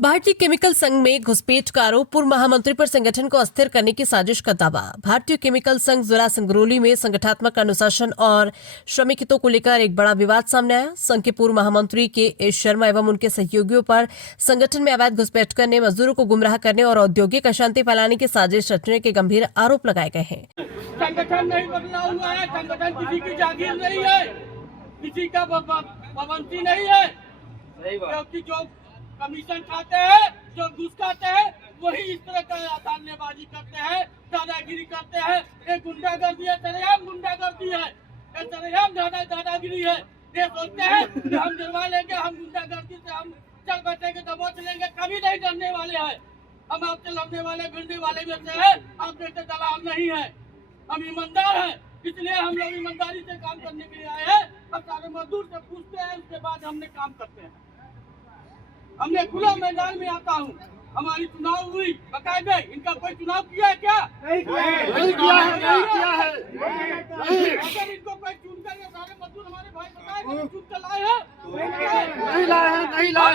भारतीय केमिकल संघ में घुसपैठ का आरोप, पूर्व महामंत्री पर संगठन को अस्थिर करने की साजिश का दावा। भारतीय केमिकल संघ जिला सिंगरौली में संगठनात्मक अनुशासन और श्रमिक हितों को लेकर एक बड़ा विवाद सामने आया। संघ के पूर्व महामंत्री के शर्मा एवं उनके सहयोगियों पर संगठन में अवैध घुसपैठ करने, मजदूरों को गुमराह करने और औद्योगिक अशांति फैलाने की साजिश रचने के गंभीर आरोप लगाए गए हैं। संगठन नहीं बदला हुआ है, संगठन किसी की जागीर नहीं है, किसी का पाबंदी नहीं है, क्योंकि जो कमीशन खाते हैं, जो घूस खाते हैं, वही इस तरह का धारनेबाजी करते हैं, दादागिरी करते हैं। ये गुंडागर्दी है, सरेआम गुंडागर्दी है, ये सरेआम दादागिरी है। ये सोचते हैं कि हम डरवा लेंगे, हम गुंडागर्दी से हम चल बैठेंगे, दबोच लेंगे, कभी नहीं डरने वाले हैं। हम आपसे लड़ने वाले, भिड़ने वाले में से है, आप जैसे दलाल नहीं है। हम ईमानदार हैं, इसलिए हम लोग ईमानदारी से काम करने के लिए आए हैं। अब सारे मजदूर से पूछते हैं, उसके बाद हमने काम करते हैं। हमने खुला मैदान में आता हूँ। हमारी चुनाव हुई बकायदे, इनका कोई चुनाव किया है क्या? नहीं किया है। अगर इनको कोई चुन कर, ये सारे मजदूर हमारे भाई बताए चुन कर लाए हैं? नहीं लाए।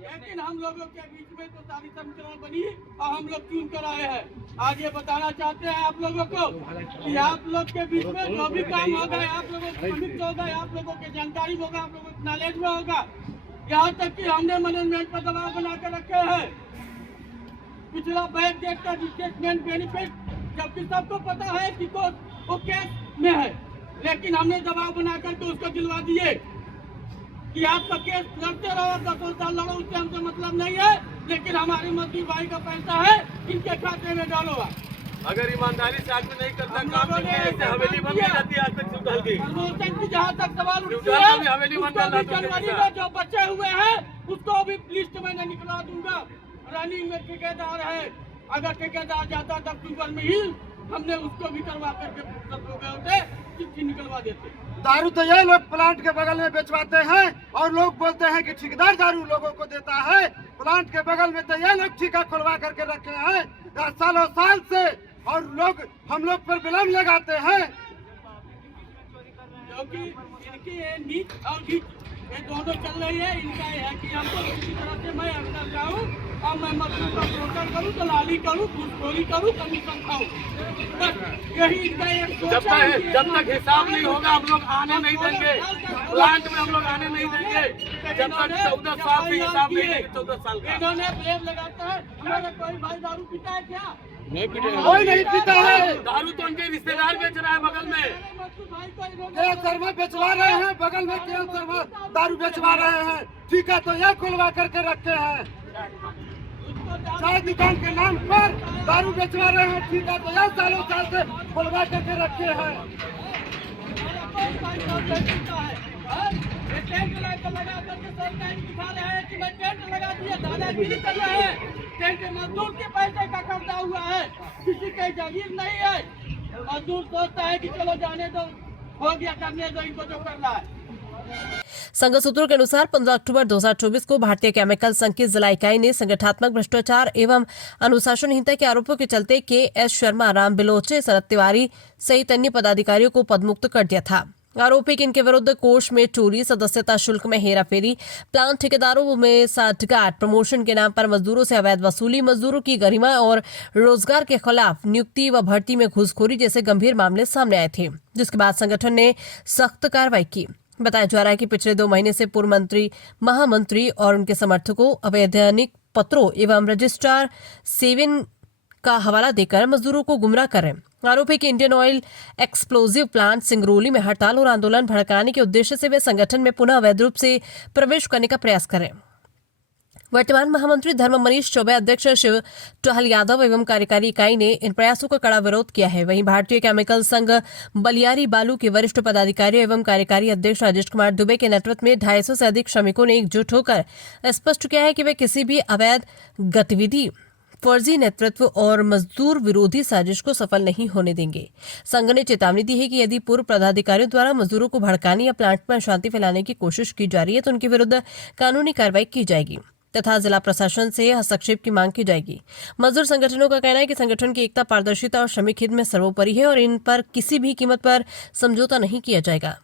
लेकिन हम लोगों के बीच में तो सारी समीकरण बनी और हम लोग चुन कर आए हैं। आज ये बताना चाहते हैं आप लोगों को कि आप लोग के बीच में जो भी काम होगा, आप लोगों को समीक्षा होगा, आप लोगों के जानकारी होगा, आप लोगों को नॉलेज में होगा। यहाँ तक कि हमने मैनेजमेंट पर दबाव बना कर रखे हैं। पिछला बैंक डेट का रिस्टेटमेंट बेनिफिट, जबकि सबको पता है कि वो केस में है, लेकिन हमने दबाव बना करके उसको दिलवा दिए कि आपका केस लड़ते रहो, 10 साल लड़ो, उससे हमसे मतलब नहीं है, लेकिन हमारे मजदूर भाई का पैसा है, इनके खाते में डालो। अगर ईमानदारी से आदमी नहीं करता काम, हवेली बन जाती है। आज तक प्रमोशन की जहाँ तक सवाल उठती है, जनवरी में जो बचे हुए हैं उसको भी लिस्ट में निकला दूंगा। रनिंग में ठेकेदार है, अगर ठेकेदार जाता तब अक्टूबर में ही हमने उसको भी करवा करके होते, चिट्ठी निकलवा देते। दारू तो ये लोग प्लांट के बगल में बेचवाते हैं और लोग बोलते हैं कि ठेकेदार दारू लोगों को देता है। प्लांट के बगल में तो ये लोग ठेका खुलवा करके रखे हैं सालों साल से, और लोग हम लोग पर विलम्ब लगाते हैं। क्योंकि इनकी नीच और गीच ये दोनों चल रही है। इनका ये है कि हमको किसी तरह से मैं अंदर जाऊँ और मैं मजदूर का प्रोटल करूँ, दलाली करूँ, घूसखोरी करूँ, कमीशन खाऊँ, बस यही इनका एक सोच है। जब तक हिसाब नहीं होगा हम लोग आने नहीं देंगे, प्लांट में हम लोग आने नहीं देंगे जब तक 14 साल से हिसाब नहीं देंगे। 14 साल का इन्होंने ब्लेम लगाता है। हमारे कोई भाई दारू पीता है क्या? नहीं पीते, कोई नहीं पीता है। दारू तो उनके रिश्तेदार बेच रहा है बगल में। केएल शर्मा बेचवा रहे हैं, बगल में केएल शर्मा दारू बेचवा रहे हैं। ठीक है, तो यह खुलवा करके रखे हैं। चाय दुकान के नाम पर दारू बेचवा रहे हैं। ठीक है, तो यह सालों साल से खुलवा करके रखे हैं। दादागिरी कर रहे हैं। मजदूर के पैसे का कर्जा हुआ है, किसी की जागीर नहीं है। मजदूर सोचता है कि चलो जाने दो, हो गया, करने दो, इनको जो करना है। संघ सूत्रों के अनुसार 15 अक्टूबर 2024 को भारतीय केमिकल संघ की जिला इकाई ने संगठनात्मक भ्रष्टाचार एवं अनुशासनहीनता के आरोपों के चलते के शर्मा, राम बिलोचे, शरद तिवारी सहित अन्य पदाधिकारियों को पदमुक्त कर दिया था। आरोप है कि इनके विरुद्ध कोष में चोरी, सदस्यता शुल्क में हेराफेरी, प्लांट ठेकेदारों में साठगांठ, प्रमोशन के नाम पर मजदूरों से अवैध वसूली, मजदूरों की गरिमा और रोजगार के खिलाफ नियुक्ति व भर्ती में घूसखोरी जैसे गंभीर मामले सामने आए थे, जिसके बाद संगठन ने सख्त कार्रवाई की। बताया जा रहा है कि पिछले 2 महीने से पूर्व मंत्री, महामंत्री और उनके समर्थकों अवैधानिक पत्रों एवं रजिस्ट्रार सेवन का हवाला देकर मजदूरों को गुमराह कर रहे हैं। आरोप है कि Indian oil explosive plant Singrauli में हड़ताल और आंदोलन भड़काने के उद्देश्य से वे संगठन में पुनः अवैध रूप से प्रवेश करने का प्रयास करें। वर्तमान महामंत्री धर्म मनीष चौबे, अध्यक्ष शिव टहल यादव एवं कार्यकारी इकाई ने इन प्रयासों का कड़ा विरोध किया है। वहीं भारतीय केमिकल संघ बलियारी बालू के वरिष्ठ पदाधिकारी एवं कार्यकारी अध्यक्ष राजेश कुमार दुबे के नेतृत्व में 250 से अधिक श्रमिकों ने एकजुट होकर स्पष्ट किया है कि वे किसी भी अवैध गतिविधि, फर्जी नेतृत्व और मजदूर विरोधी साजिश को सफल नहीं होने देंगे। संघ ने चेतावनी दी है कि यदि पूर्व पदाधिकारियों द्वारा मजदूरों को भड़काने या प्लांट में अशांति फैलाने की कोशिश की जा रही है तो उनके विरुद्ध कानूनी कार्रवाई की जाएगी तथा जिला प्रशासन से हस्तक्षेप की मांग की जाएगी। मजदूर संगठनों का कहना है कि संगठन की एकता, पारदर्शिता और श्रमिक हित में सर्वोपरि है और इन पर किसी भी कीमत पर समझौता नहीं किया जाएगा।